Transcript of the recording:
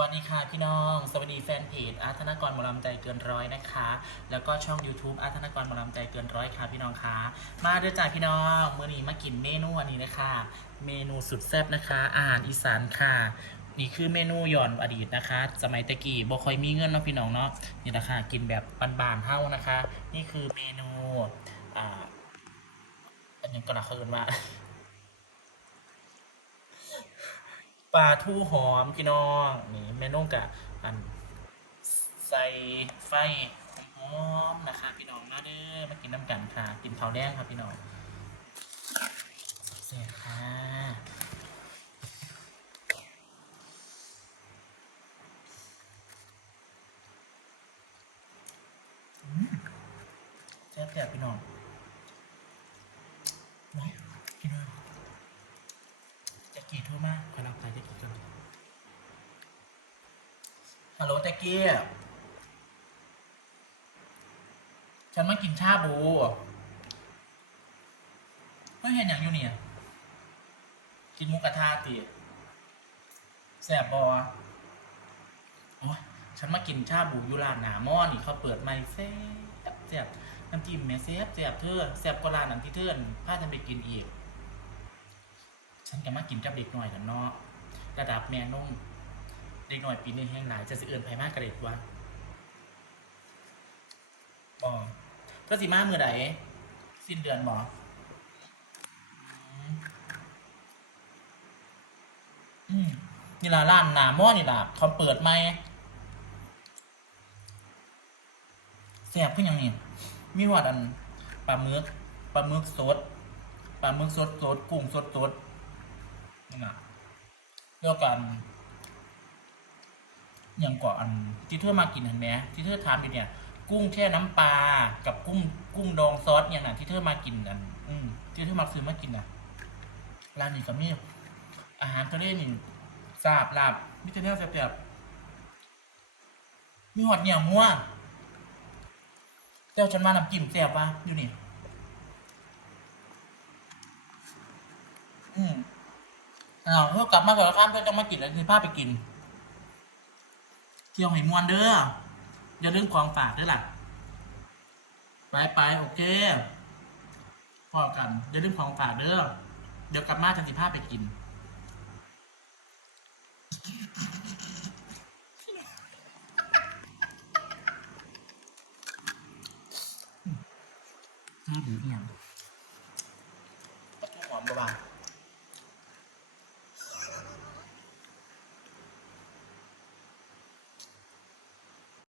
วัสดีค่ะพี่น้อง สวัสดีแฟนเพจอาร์ธนกรหมอลำใจเกินร้อยนะคะ แล้วก็ช่อง YouTube อาร์ธนกรหมอลำใจเกินร้อยค่ะพี่น้องคะมาด้อจ้าพี่น้องมื้อนี้มากินเมนูอันนี้นะคะ เมนูสุดแซ่บนะคะ อาหารอีสานค่ะ นี่คือเมนูหย้อนอดีตนะคะ สมัยตะกี้บ่ค่อยมีเงินเนาะพี่น้องเนาะนี่แหละคะกินแบบบานๆเท่านะคะ นี่คือเมนูอ่าอันนี้ก็ละเคินว่า ปลาทูหอมพี่น้องนี่แม่นุ่งกับอันใส่ไฟหอมนะคะพี่น้องมาเด้อมากินน้ำกันค่ะกินข้าวแดงครับพี่น้องเสียค่ะแซ่บพี่น้องไว้พี่น้อง กี่โทั่วมากขอรับสายจะกี่กันฮัลโหลแจ็กกี้ฉันมากินชาบูไม่เห็นอย่างอยู่เนี่ย กินมุกกระทาตีแสบบอโอ้ยฉันมากินชาบูยูราหนาหม้อนี่เขาเปิดไม่แซ่บแซ่บน้ำจิ้มแม่แซ่บแซ่บเธอแซ่บก็ร้านนั้นที่เธอพาฉันไปกินอีก ฉันก็มากินกับเด็กหน่อยกันเนาะระดับแม่นุ่มเด็กหน่อยปีนึงแห้งหลายจะสิเอื่นไผมากกระเด็ดวะบอก็สิมาเมื่อไหร่สิ้นเดือนบอมอืมนี่ล่ะร้านหนาหม้อนี่ล่ะเขาเปิดไหมแซ่บขึ้นยังนี่มีหอดอันปลาหมึกปลาหมึกสดปลาหมึกสดสดกุ้งสดสด นี่นะเรื่องกันอย่างก่อนอันที่เธอมากินเห็นไหมที่เธอทานอยู่เนี่ย กุ้งแช่น้ำปลากับกุ้งกุ้งดองซอสอย่างน่ะที่เธอมากินกัน อืมที่เธอมาซื้อมากินนะร้านนี้ก็มีอาหารทะเลนี่สาบลาบมิเตรเนียแซ่บๆมีหอดเหนียวม่วงเจ้าฉันมาน้ำจิ้มแซ่บปะอยู่นี่อืม อ้าวเพื่อกลับมาก่อนแล้วครับเพื่อนต้องมากินแล้วคือพาไปกิน เที่ยวให้มวนเด้ออย่าลืมของฝากด้วยล่ะไปไปโอเคพอกันอย่าลืมของฝากเด้อเดี๋ยวกลับมาทันทีภาพไปกินน่าดีเนี่ยง